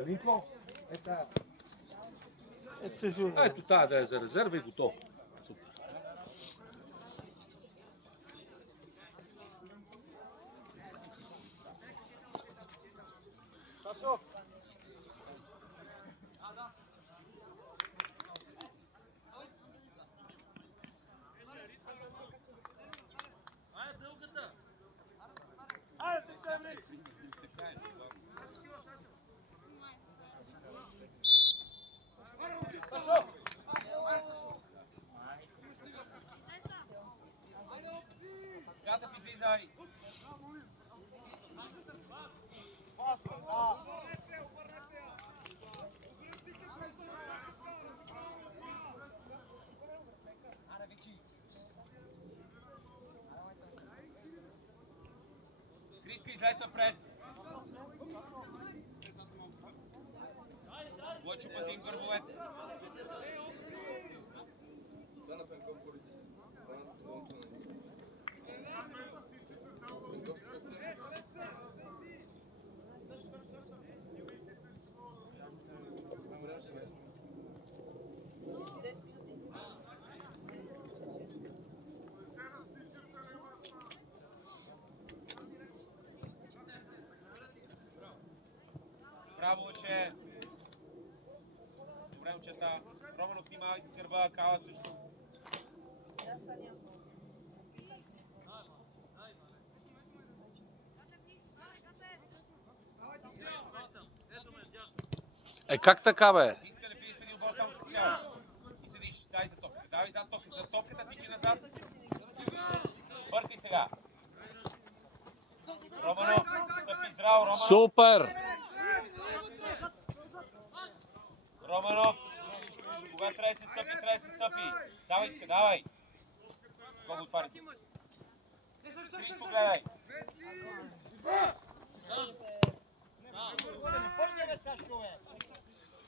Калинко, ето тая да е за резерва и готово. Криска, излез напред. Лъчо, пази им гърбовете. Браво, Лъче! Добре, момчета. Романов, внимавай с гърба, Кала също. Как така, бе? Иска не пиеш един бол, само ще сядаш. И седиш, дай за топката. Давай зад топката. За топката тичи назад. Бъркай сега. Романов, стъпи здраво, Романов. Супер! Романов, кога трябва да се стъпи, трябва да се стъпи. Давай, иска, давай. Кога го отварите? Христо, гледай.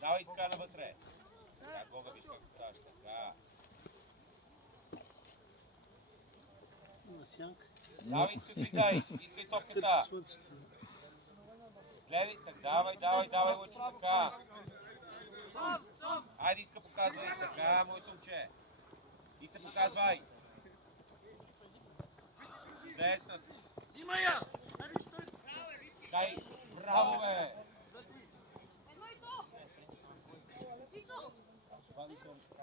Давай, иска навътре. Така, Бога виж как ставаш. Така. Давай, иска, слитай. Искай топката. Гледай, давай, Лъчо, така. Айде, иска, показвай. Така, моето момче. Иска, показвай. Деснат. Взимай я! Дай, браво, бе!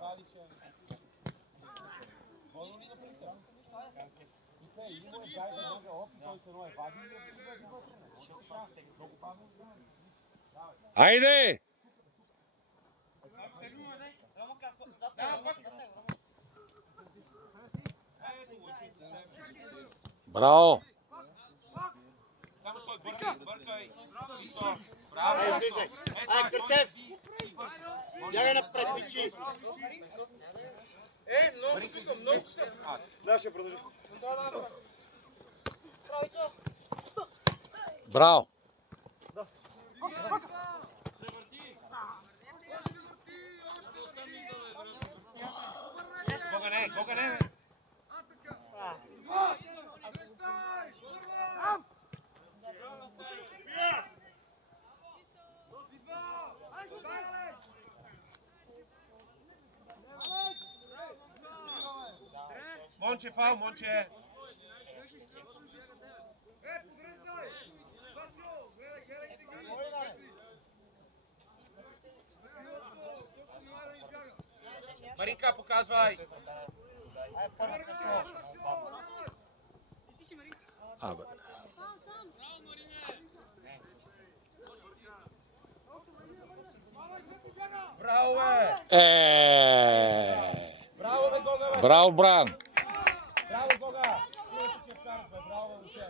Валиче. Водно ли напред? Или му е дай да много опит, той се ное вади или вътре. Айде! Браво! Само стой, бъркай. Браво! Ай, Къртев! Бягай напред, пичи! Много се. Да, ще продължи. Браво! Кога не, бе! Монче, фал, Монче! Маринка, показвай! Абе. Браво, бе! Браво, бе, Гога, бе! Браво, Бран! Браво, Гога! Браво, бе, момче!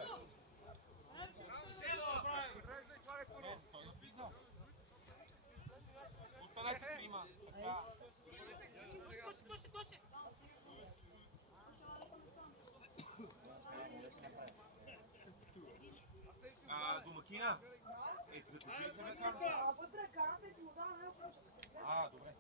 Останете трима. Домакина? Закачи ли се бе карта? Добре.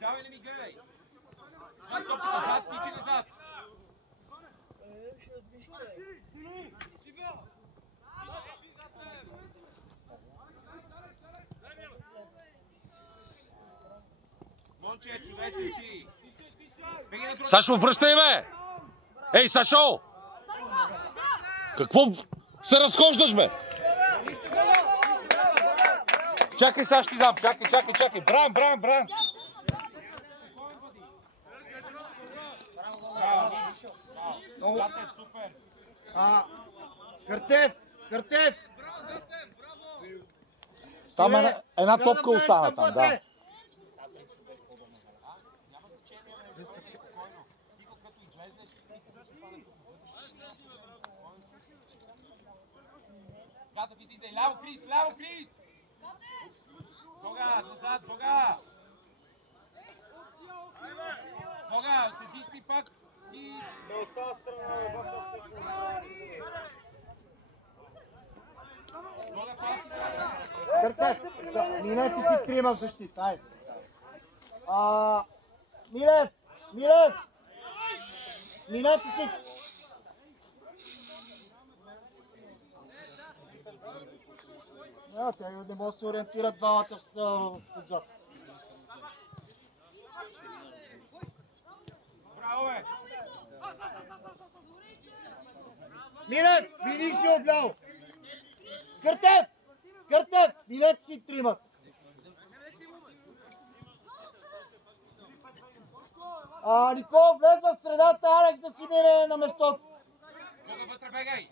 Давай, не ми гледай! Зад топката, зад, тичи назад! Момче, човече си! Сашо, връщай, бе! Ей, Сашо! Какво се разхождаш, бе? Чакай, сега ще ти дам. Чакай. Бран! Супер! Къртев! Там една топка остана там, да. Гата ви иде, ляво Крис! Бога, назад, Бога! Бога, седиш ми пак и... От тази страна е ваша Къртев, мине си трима в защита, айде. Милев! Минете си! Те не могат да се ориентират двамата отзад. Браво, бе! Милев, види си отляво! Къртев, минете си тримат! Никол, влез в средата, Алекс да си мине на местото. Бога, вътре бегай!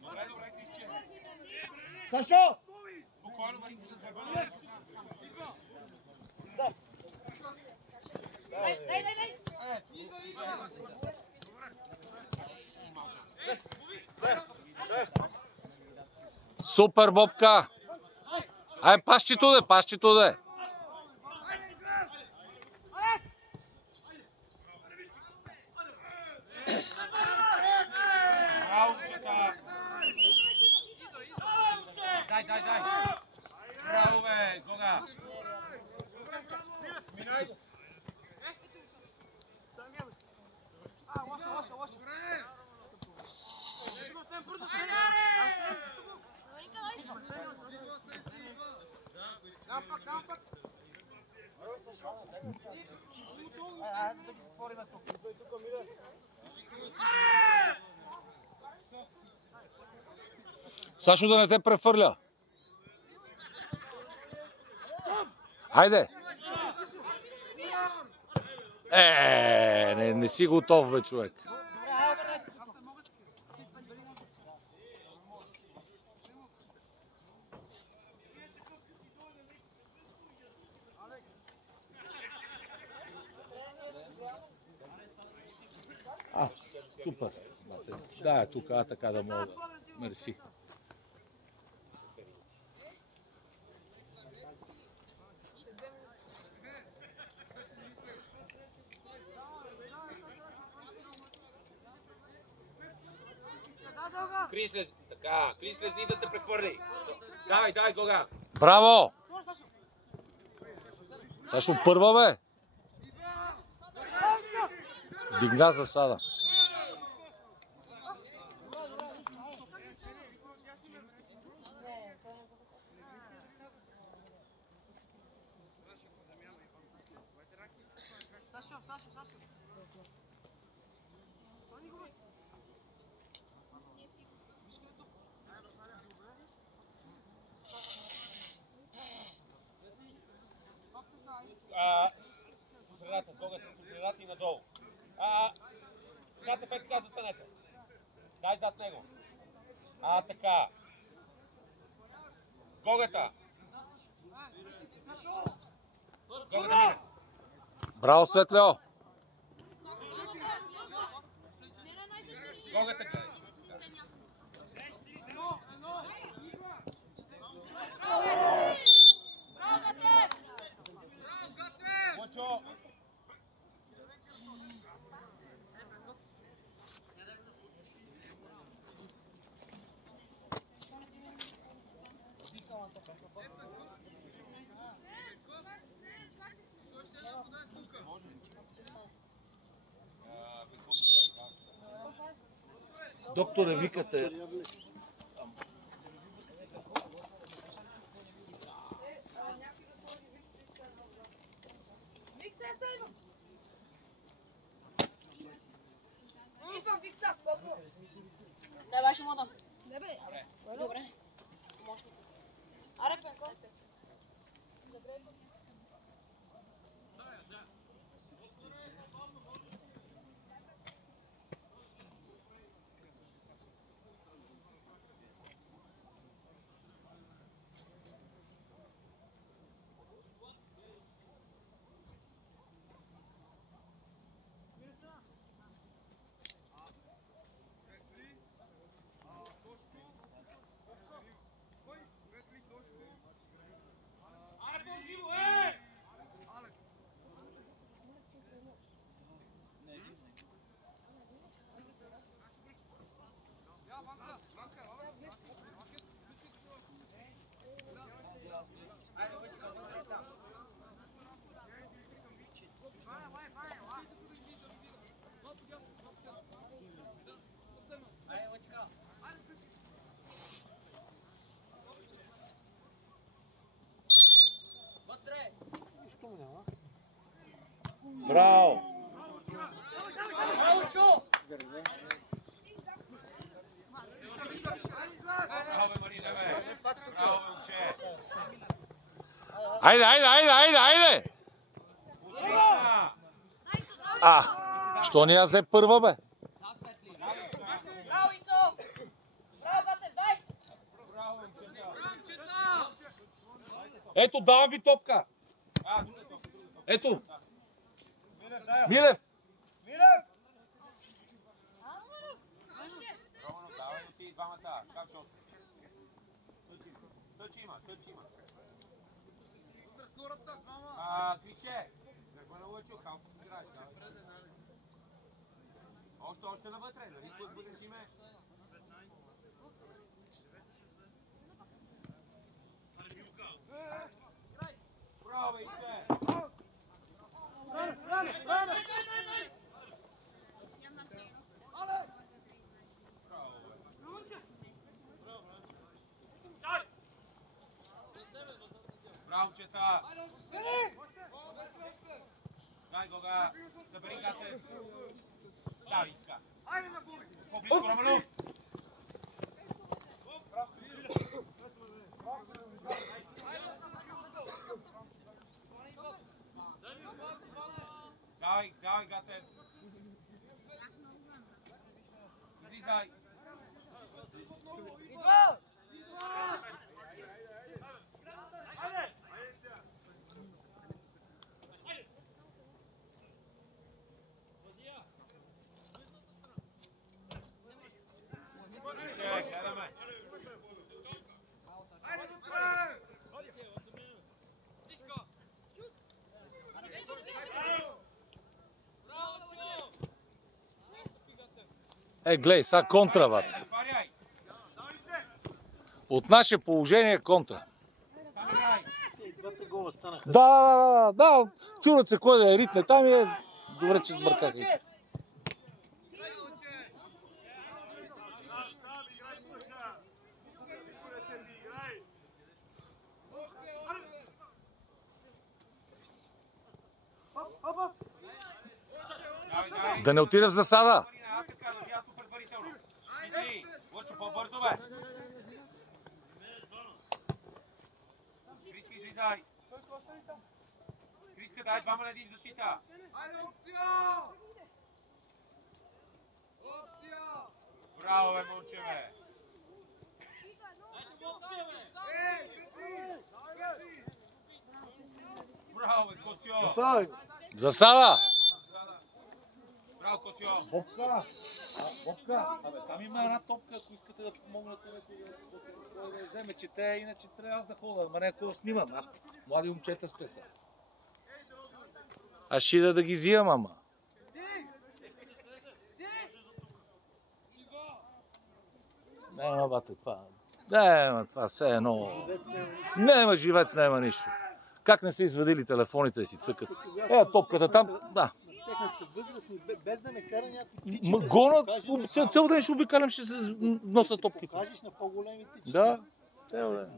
Добре, Крисче! Сашо! Спокойно, Марин, Супер, Бобка! Ай, пасчето де! Браво, Цвета! Дай! Браво, бе, Гога! Сашо, да не те префърля. Хайде! Не си готов, бе, човек. Супер. Да, тук така да мога. Мерси. Крис, така, Крис лезни да те прехвърли. Давай, Гога. Браво! Сашо, първа, бе! Дигна засада. По средата, Гога по средата и надолу. Така, така застанете. Дай зад него. Така. Гогата. Гогата. Браво, Светлио! Гогата. Мочо. Докторе, викате. Дай баш му дам. Не бе. Добре. Може. Аре, Пенко. Добре. Браво! Айде, айде, айде, айде, айде! Що не я взе първа, бе? Браво, Ицо! Браво, Гатев, дай! Ето, давам ви топка! Ето! Милев! Романов, давай ти двамата. Как шо? Тъч има. Криче. Не го научил, халко играеш. Още навътре, нали? Бъдеш име. Браво, Ице! Браво, чета! Дай Гога, събери Гатев. Дави, така. По-близко, Романов! Давай, Гатев. Излизай. Гледаме. Глей, сега контра, бат. От наше положение контра. Да. Чурат се кой да я ритне там и е добре, че сбърках. Да не отиде в засада. По-бързо, бе! Криска, излизай! Криска, дай двама на един защита! Браво, бе, момче, бе! Браво, бе, Косио! Засада! Браво, Косио! Бобка, там има една топка, ако искате да помогнете да я вземе, че те иначе трябва аз да хода, ама някой снимам. Млади момчета сте са. Аз ще да ги взимам, ама. Няма, бате, това. Да, това все едно. Няма живец, няма нищо. Как не са извадили телефоните да си цъкат? Топката там, да. техната възраст, без да ме кара някой тичи. Да Гонът, се покаже, цял ден ще обикалям, ще се носа топките. покажеш на по-големите, че Да, цял ден.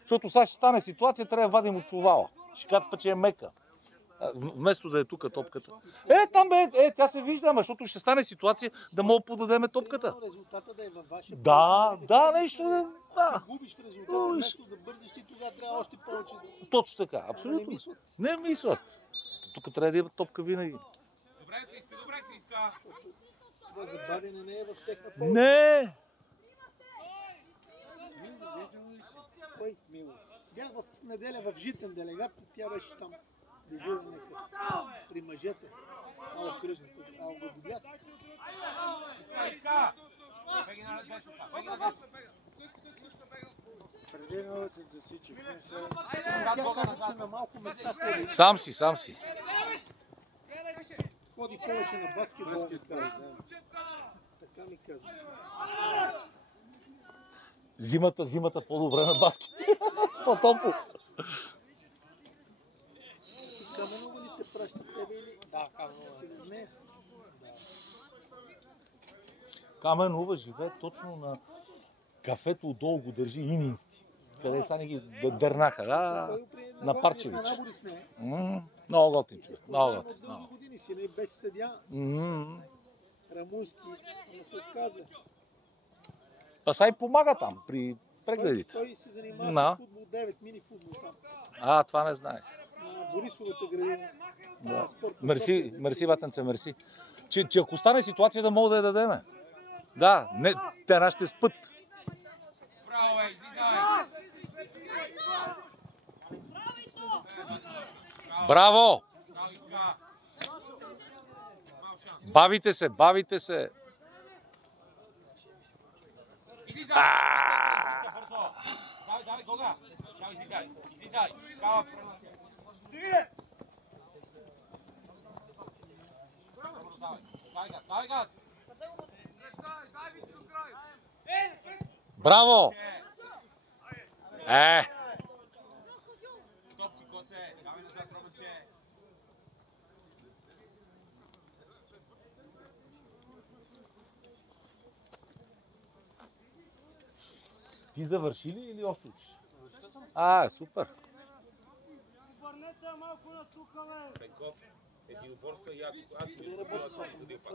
Защото сега ще стане ситуация, трябва да вадим от чувала. Ще кажат път, че е мека. Вместо да е тук топката. Там бе, тя се вижда, ама защото ще стане ситуация да мога да подадеме топката. резултата да е във вашия Да, нещо да. Ако губиш в резултата, вместо да бързиш ти, тогава трябва още повече да... Точно така, абсолютно. Не мислят. Тук трябва да има топка винаги. Добре, Криска. Това забавяне не е в техна полза. Не! Кой? Бях в неделя в Житен делегат, тя беше там дежурна при мъжете. Ало кръжната, ало го видях. Беги на десната. Преди много се засичих. Тя каза, че на малко места ходи. Сам си. Ходи повече на баскетбол. Така ми каза. Зимата по-добре на баскет. По-топло. Каменова ли те праща тебе или? Да, Каменова. Чрез нея? Каменова живее точно на кафето отдолу го държи Инински. Къде са ги дърнаха, да, на Парчевич. Много готин човек, много готин. Дълги години си, не беше съдя. Рамуйски, но се отказа. Па сега и помага там при прегледите. Той се занимава с футбол 9, мини футбол там. Това не знаех. На Борисовата градина. Да. Мерси, батенце, мерси. Че ако стане ситуация да мога да я дадеме. Да, не, те нас ще спът. Браво, излизай! Браво! Бавите се! Давай, Гога! Излизай! Кава, давай газ! Браво! Стоп си, косе! Давай назад, Романче! Ти завърши ли или още учиш? Супер! Върнете малко на тука, бе! Пенков, единоборство и аз ми ходил пак.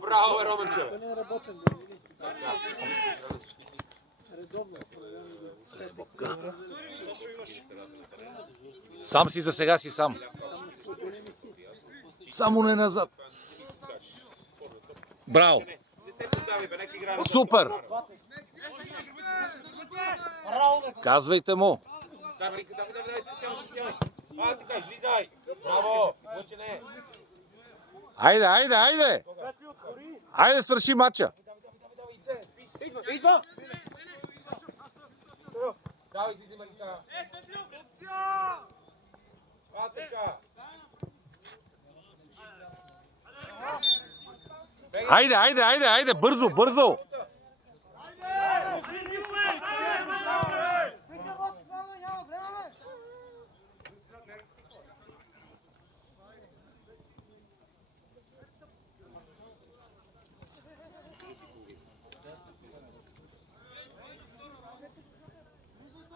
Браво, Романче! Той не е работен, да, редовно. Сам си за сега си сам. Само не назад. Браво! Супер! Казвайте му. Давай, специално. Така, излизай! Браво! Мъчене! Айде! Айде, свърши матча! Идва! Давай, излизи, Марика! Така! Айде! Бързо!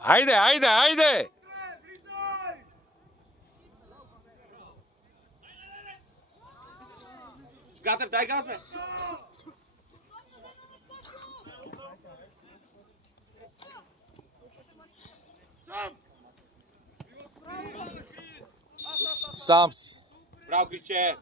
Айде! Гатър, дай газ, бе! Сам си. Браво, Криче!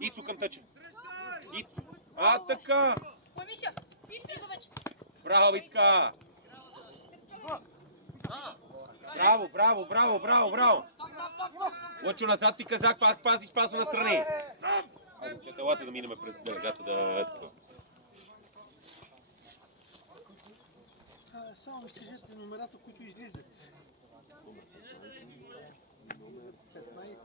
Ицо към тъча. Ицо. Така. Миша, Ицо идва вече. Браво, Витка. Браво, браво, браво, браво, браво, браво. Лъчо назад ти казах, пазиш паса настрани. Елате да минем през делегата да... Само ми кажете номерата, които излизат. 15.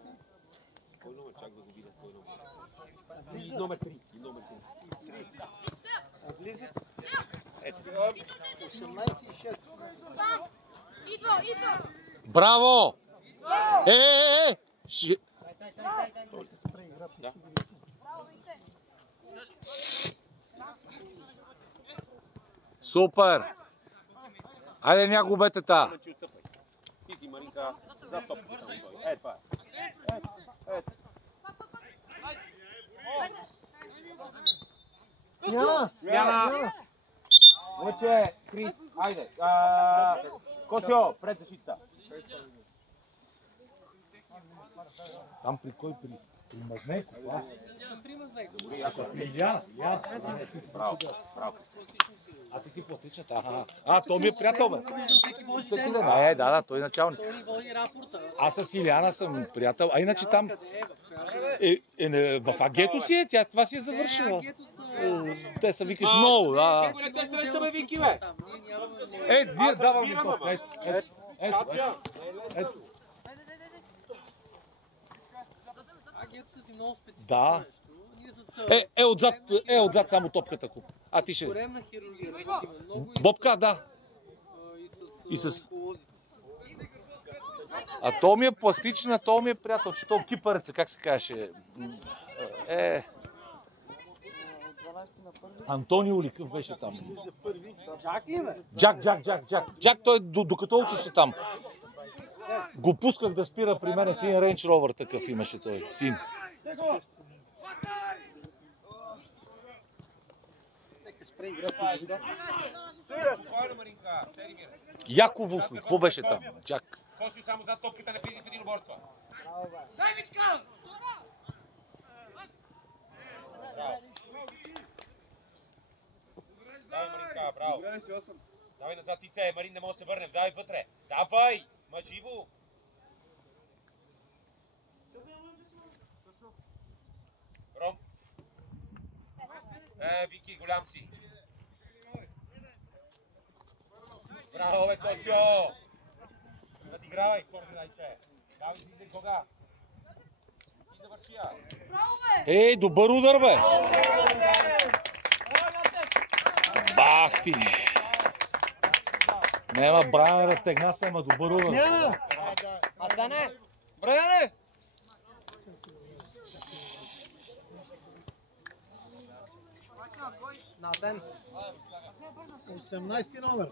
Кой номер? Чак да забина кой номер. И номер 3. И номер 3. А влизат Ето. 18 и 6. Идва! Браво! Спре играта. Да. Супер! Айде някой бете та! Ти си, Маринка, за топката. Ето това е. Ето. Смяна! Лъче, Крис, айде. Косио, пред защита. Там при кой? При Мазнейко? При Мазнейко. При Иляна. Браво, браво. А ти си пластичната? А, той ми е приятел, бе. Всеки води ден. Да, той е началник. Той ни води рапорта. Аз с Иляна съм приятел. А иначе там в агето си е, тя това си е завършила. Те са викаш много, да. Никой не те срещаме, Вики, бе. Вие давам ми топ. Ето. Агето са си много специфично Да. нещо. Отзад само топката куп. А ти ще... Коремна хирургия работиме много Бобка, да. и с онколозите. А то ми е пластична, то ми е приятел, че то кипареца, как се каже. Антонио ли къв беше там? За първи. Чак ли, бе? Джак, той докато учеше там. Го пусках да спира при мен с един Range Rover, такъв имаше той, син. Нека спре играта. Спокойно, Маринка. Яковлев ли? Какво беше там? Джак. Коси само зад топката, не влизи в един оборство. Давай, Маринка, браво. Давай назад, Ице, Марин, не може да се върнем. Давай вътре. Давай! Ма живо! Ром. Вики, голям си. Браво, бе, Косио! Надигравай, спорни дайче. Давай, излизай кога. И завърши я. Добър удар, бе! Бах ти! Нема, Брайан разтегна се, ама добър удар. Асане! Брайане! Насен. 18 номер.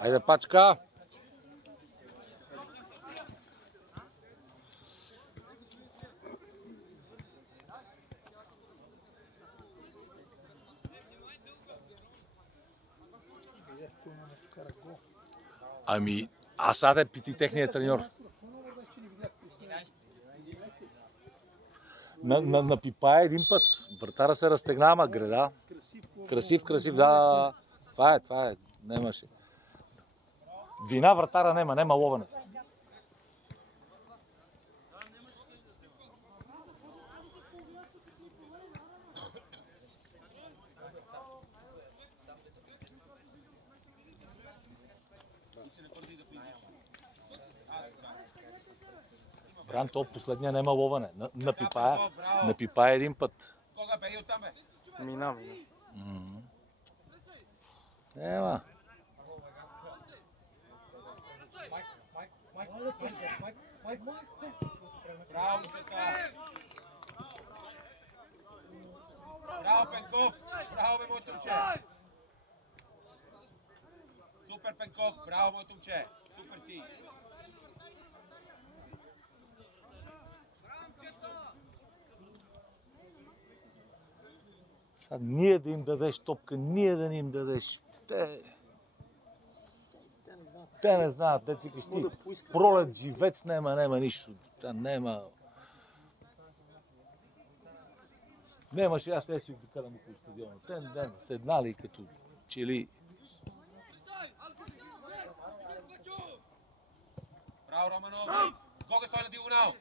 Айде, пачка! Ами, аз аде пити техния треньор. На Пипая един път. Вратара се разтегна, ама греда. Красив, да. Това е. Немаше. Вина вратара нема ловене. Бран, то последния нема ловене. На Пипая един път. Кога бери оттам, бе? Мина. Нема. Браво, момчета! Браво, Пенков! Браво, бе, моето момче! Супер, Пенков! Браво, моето момче! Супер си! Сега ние да им дадеш топка, ние да не им дадеш. Те не знаят, те ти кажеш ти. Пролет, живец, нема нищо. Нема. Немаше, аз ще си ги карам около стадиона. Ден, седнали като чили. Браво, Романов! Кога стой на диагонал?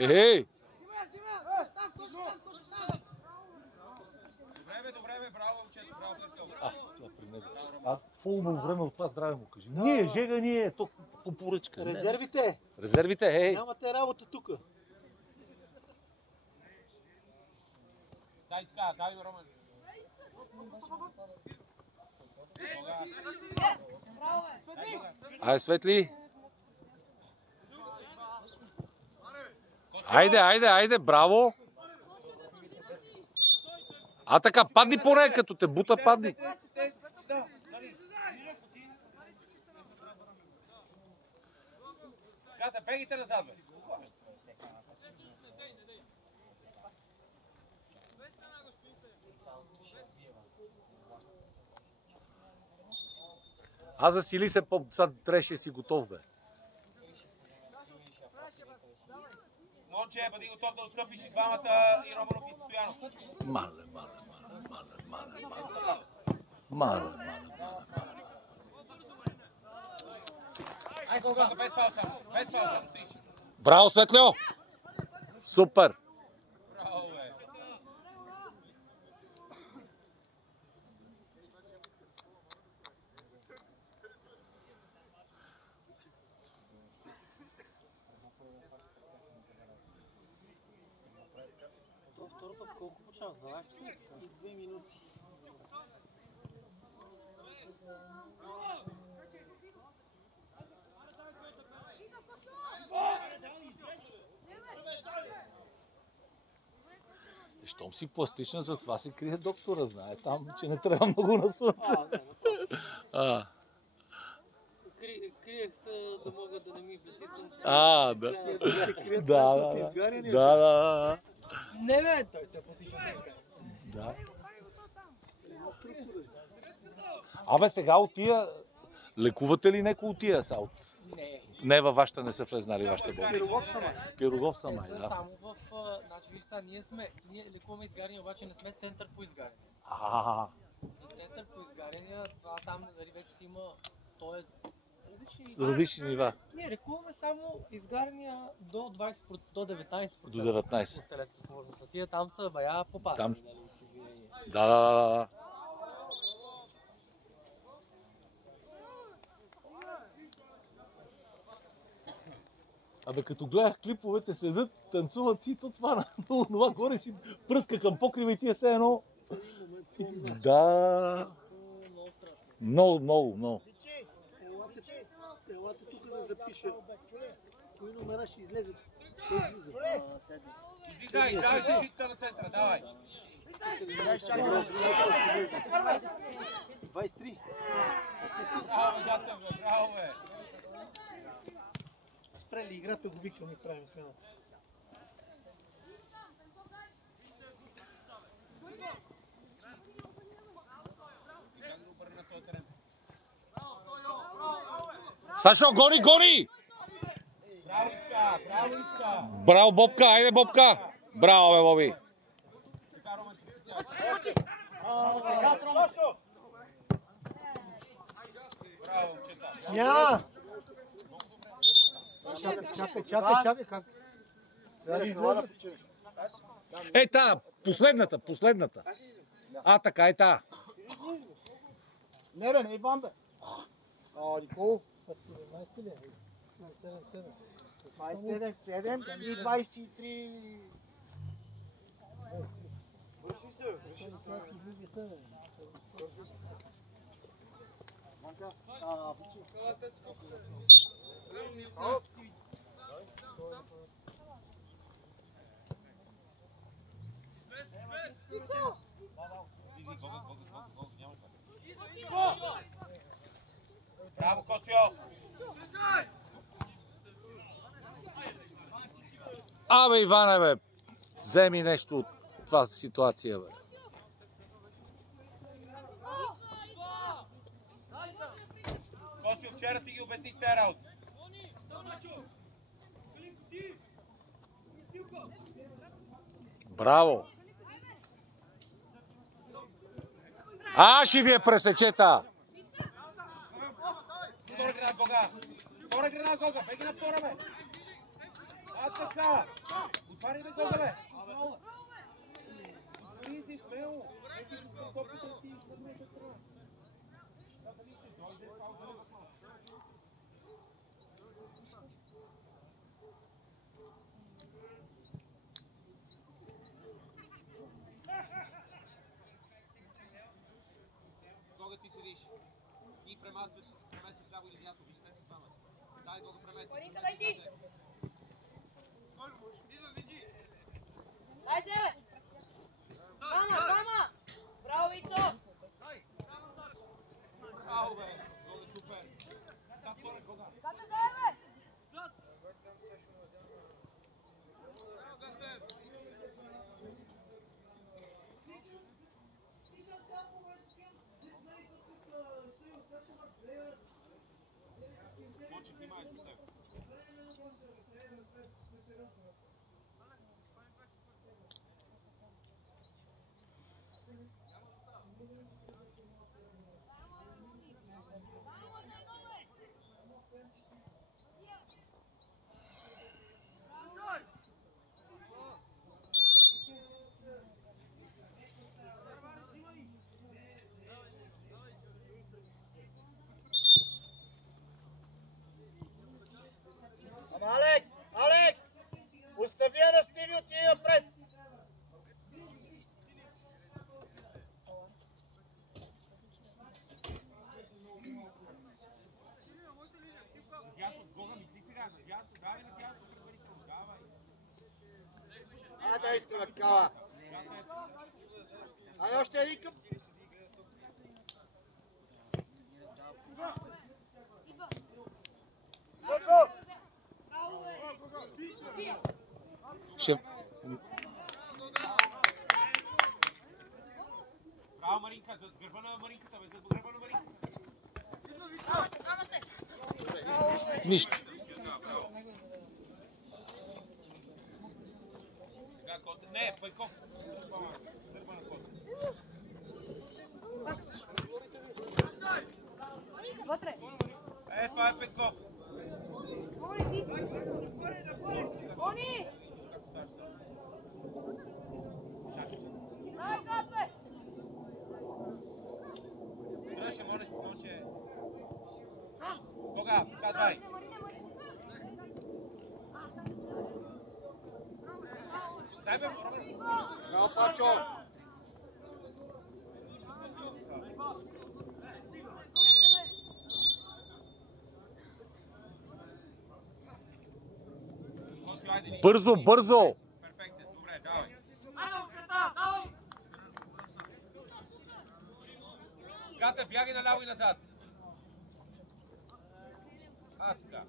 Ей! Добре, браво, момчето, браво, Петко. Това при него. По-умно време от това здраве му кажи. Ние, жега, ние, то по поръчка. Резервите! Резервите, ей! Нямате работа тук. Дай така, дай ми, Роман. Ай, Светли! Айде, браво! А така, падни поне, като те бута, падни. Ката, бегите назад, бе. Аз засили се, сега трябваше си готов, бе. Момче, бъди готов да отстъпиш и двамата, и Романов и Стоянов. Мале. Без фал само, стоиш. Браво, Светлио! Супер! Браво, бе. Втората в колко почава? 12 часа? И 2 минути. Щом си пластична, затова се крие доктора, знае там, че не трябва много на слънце. Криех се да мога да не ми блеси слънце. Да. Не бе, той те потича изгаряне. Да. Абе, сега от тия, лекувате ли некои от тия са? Не. Не, във вашата не са влезнали вашите болници. Пирогов са май, Не са да. само в... Значи, виж сега, ние лекуваме изгаряния, обаче не сме център по изгаряния. За център по изгаряния, това там, нали, вече си има... То е Различни нива. Ние лекуваме само изгаряния до 20%, до 19%. До 19. От телесната повърхност. Тия там са бая попадали, Там- нали, с извинение. Да. Абе, като гледах клиповете, седят, танцуват си, то това горе си пръска към покрива и тия все едно. Да. Много страшно. Много. Елате тук да запиша. Кои номера ще излезат? Кой излиза? Излизай, давай защитата на центъра, давай. 23. Браво, дата, бе, браво, бе. Спрели играта, го викам и правим смяната. Сашо, гони! Браво, Иска! Браво, Бобка, айде, Бобка! Браво, бе, Боби! Така, Роман, браво, момчета. Няма! Чакай, как? Е, та, последната. А, така е та. Не бе, не Иван бе. Николов. 17 ли е? 27 и 23. Браво, Коцио! Абе, Иване, бе, вземи нещо от това ситуация, бе. Коцио, вчера ти ги обясних тези работи. Браво! Ще ви е пресечета! Втора гранат, Гога! Втора гранат, Гога! Беги на втора, бе! Така! Отваряй, бе, Гога, бе! Отваряй си, смело! Еки си с топката ти и съднете това! Дойде фаул. Гога, ти седиш. Ти преместваш ляво или дясно. Виж не с двамата. Дай, Гога, преместваш. Маринка, дай ти! Дай се, бе! Двама! Браво, Вицо! Ау, бе! Гога, супер! Та втора, Гога! Ката дай, бе! Мочи, внимай с теб. Алек! Остави я да Стиви отиде напред! Дясно, Гога, мисли сега. Дясно, давай на дясно предварително. Давай. Да иска да кала! Айде още един към! Ще... Браво, Маринка, за гърба на Маринката, бе, за гърба на Маринката. Нищо. Сега Коцев, не, Пайков. Гърба на Коцев. Вътре! Това е Пайков. Они! Дай, капе! Дръжте, може. Кога, показвай. Дай бе, Браво, Пачо! Бързо! Перфектен, добре, давай. Гата, бягай наляво и назад. Така.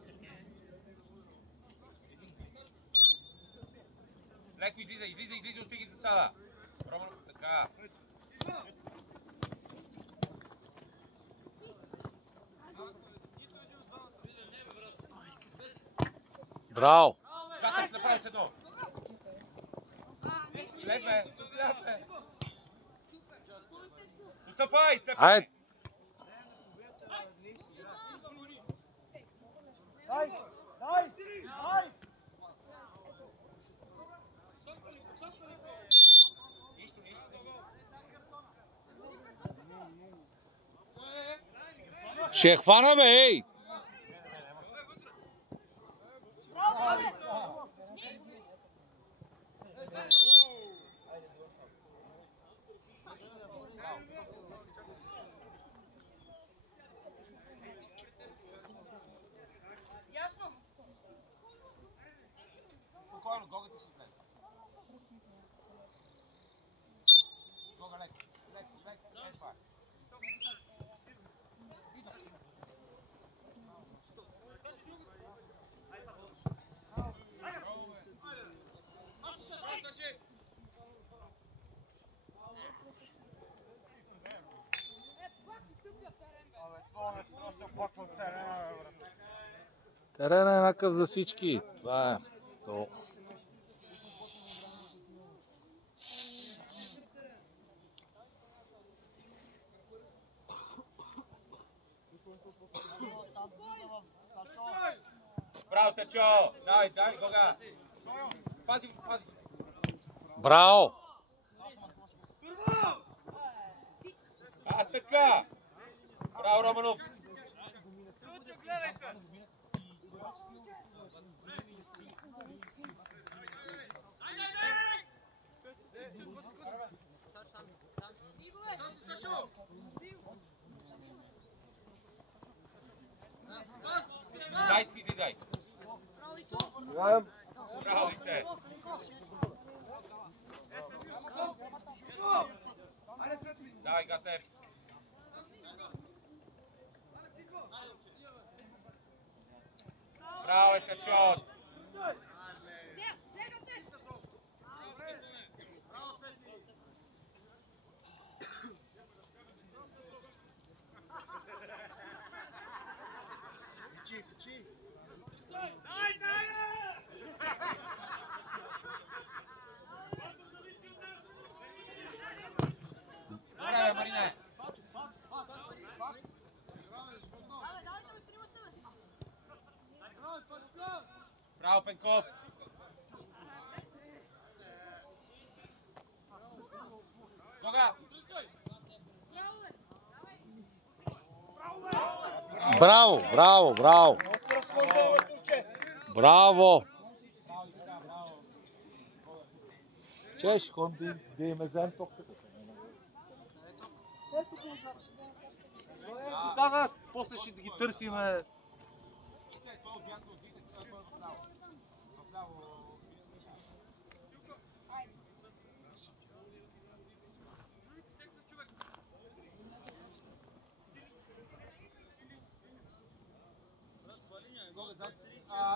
Леко излиза, остигай за сада. Роман, така. Браво! Гата, направи се едно. Лепе. Стъпай! Айде! Дай! Ще я хвана, бе, ей! Ясно? Спокойно, Гога ти ще влезе. Гога, леко. Това е. Терен е еднакъв за всички. Това е. То. Браво, Стачо! Давай, Гога! Пази. Браво! А, така! Браво, Романов! Зайцки, излизай! Браво, лице! Давай, Гатев! Браво, Стачо! Добре, Марине! Браво, Пенков! Гога! Браво, браво, браво! Браво! Чеш, да им взем топката. Да, после ще ги търсиме.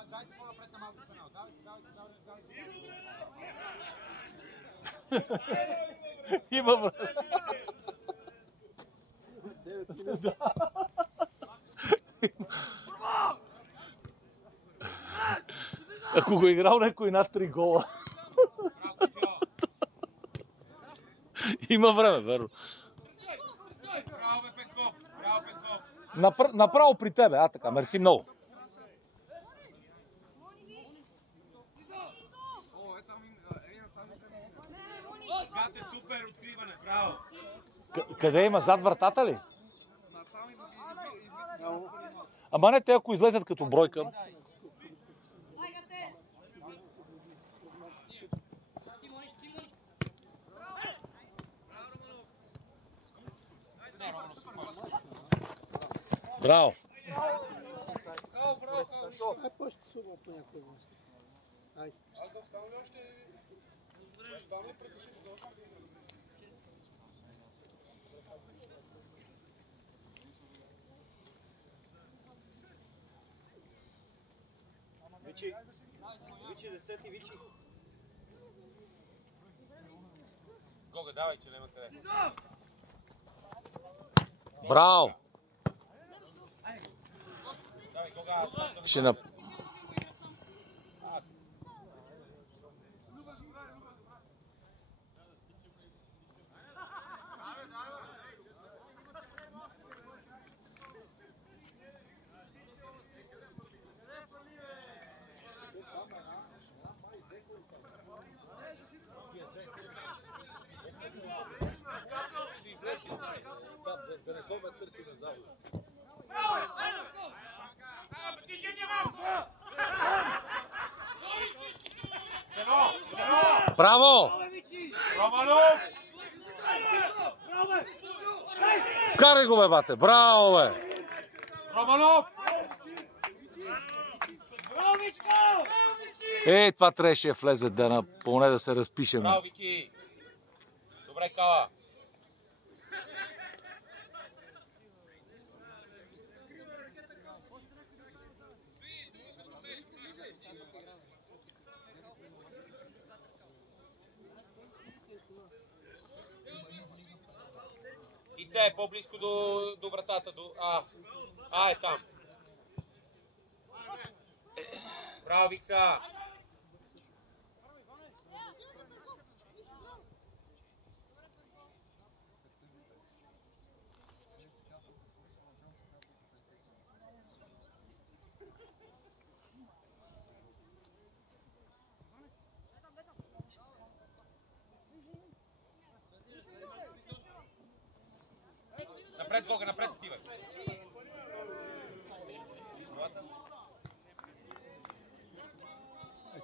Дайте по-напред на малко пенал. Има време. Ако го играл някой над 3 гола. Има време, верно. Браво, Пенков! Браво, Пенков! Направо при тебе, така, мерси много. Гате, супер откриване, браво! Къде има? Зад вратата ли? Ама не, те ако излезат като бройка. Браво! Ай, по-ще сума по някой въпрос. Ай. Вичи, десети, Вичи. Гога, давай, че няма къде. Браво! Давай, Гога. Ще на... Да не ходим търси на завода. Браво! Романов! Вкарай го, бе, бате! Браво, бе! Романов! Това трябваше да влезе, поне да се разпишем. Браво, Вики! Добре, Кала! Ице е по-близко до вратата. Е там. Браво, Викса! Напред, Бога, напред отивай.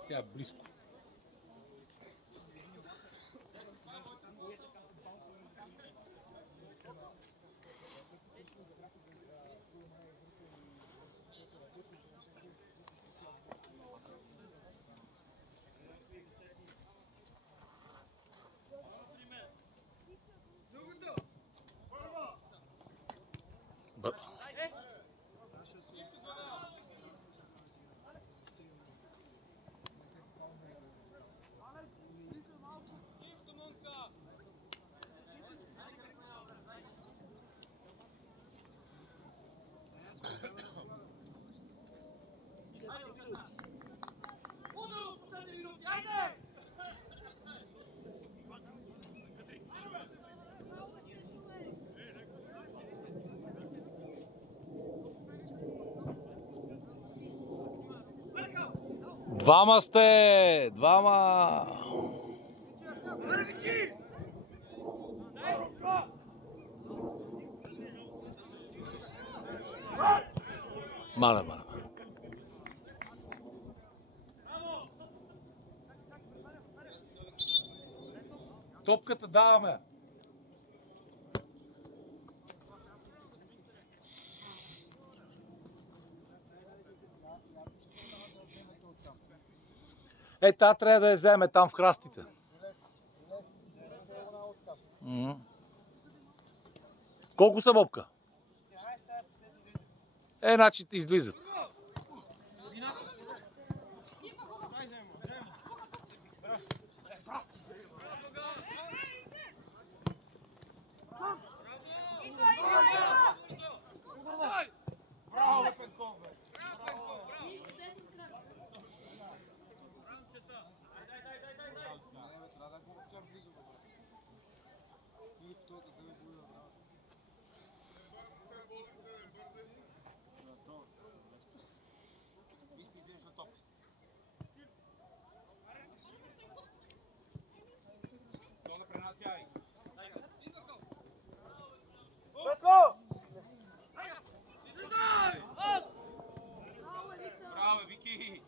Тя е близко. Двама сте! Двама! Мале. Топката даваме. Та трябва да я вземе там в храстите. Колко са, Бобка? Значи излизат. Браво, Пенков, бе! Браво, Вики!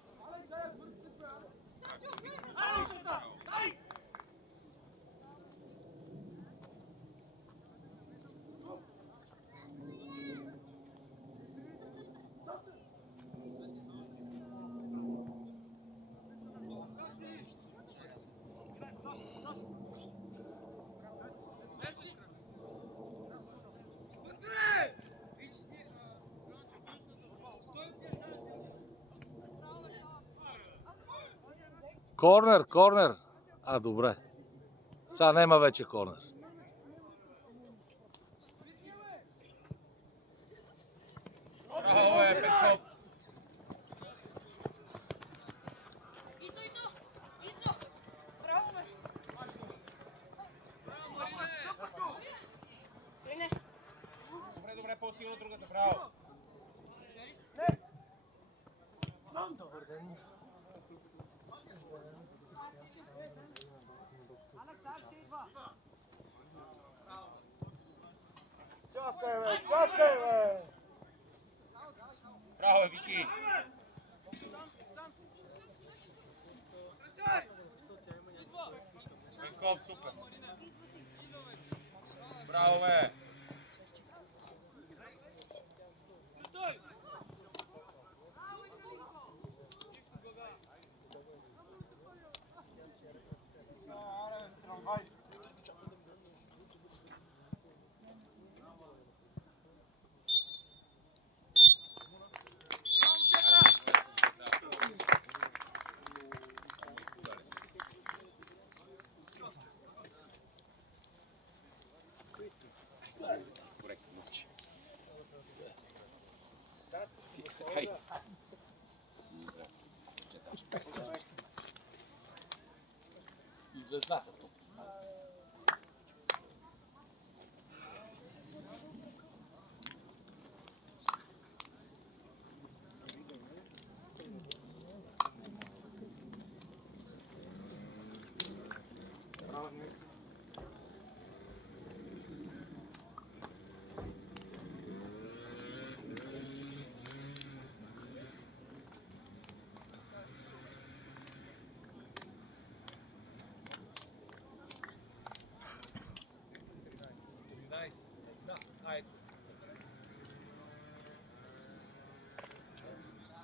Корнер. Добре. Сега нема вече корнер. Браво, Пенков! Ицо! Браво, бе! Тръгне! Добре, по-силно другата, браво! Добър ден. Чакай, бе! Браво, Вики! Пенков, супер! Браво, бе! Излезнаха тук.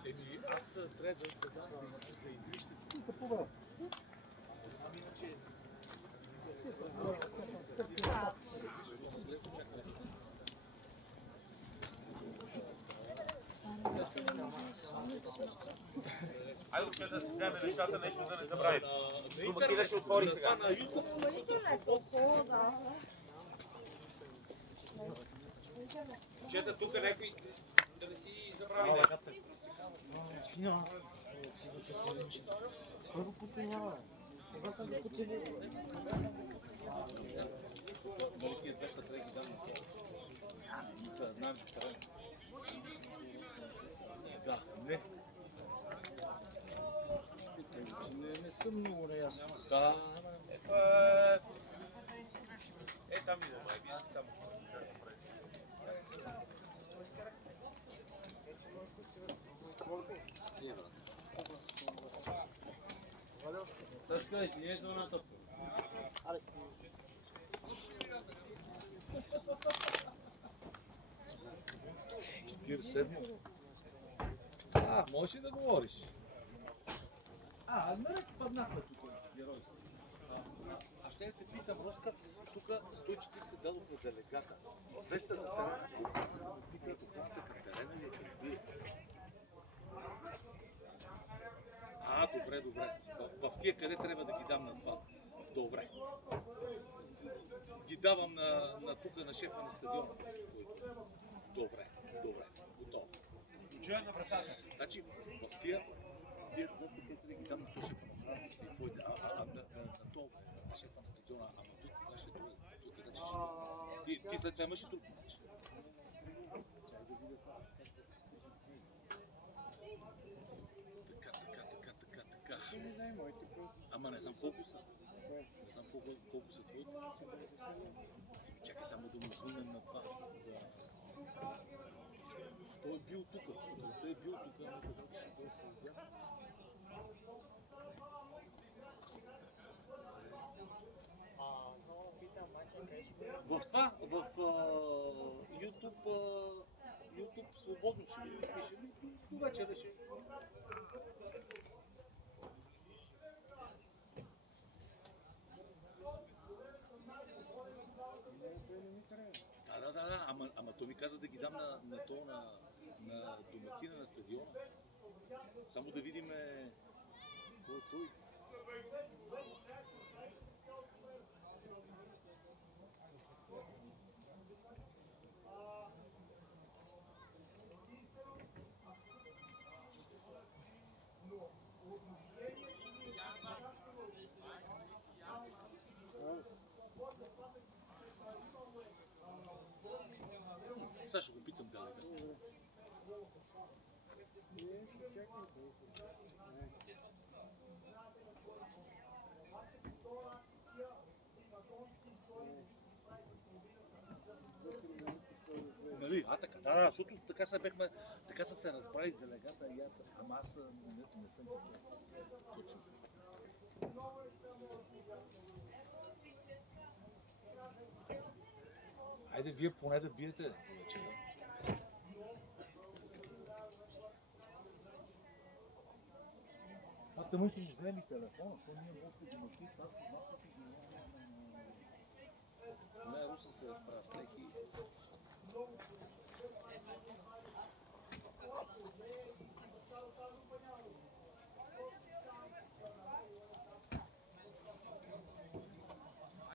Еми, аз трябва да дам за игрище. Айде отпред да си вземе нещата, нещо да не забравим. Домакина ще отвори сега. На YouTube. Чета тук някой да не си забрави нещо. Кой го потенява? Кога съм го потенява? Дали тия 200 трябва да ги дам на това? За знам си терен. Да, не. Не съм много наясно. Да. Там идем, вие си там. Тъжка, не е зоната. Аре, Можеш ли да говориш? Наред паднахме тук, геройство. Аз ще те питам, Роска, тук 140 дадох на делегата. Среща за терена, питай докладите към терена или към вие? Добре. В тия къде трябва да ги дам на това? Добре. Ги давам на тук, на шефа на стадиона. Добре. Готово. Чуя на вратата. Значи, в тия, вие да ги дам на то шефа на твоите, на то шефа на стадиона, ама той кога ще дойде? Той каза, че ти след това имаш и друг мач. Така. Ама не знам колко са. Не знам колко са твоите. Чакай само да му звънем на това. Той е бил тук, той е бил тук, ама когато ще дойде в обяд. В това, в YouTube свободно ще ви пише, до вечера ще. Да, ама той ми каза да ги дам на домакина на стадиона. Само да видим кой е той. Сега ще го питам дали. Нали? Така, да, защото така са се разбрали с делегата и аз, ама аз не съм точно. Айде вие поне да биете вечера. Те му ще вземи телефона, защото ние гости домашни, аз познавам си ги не, Руса се разправя с леки.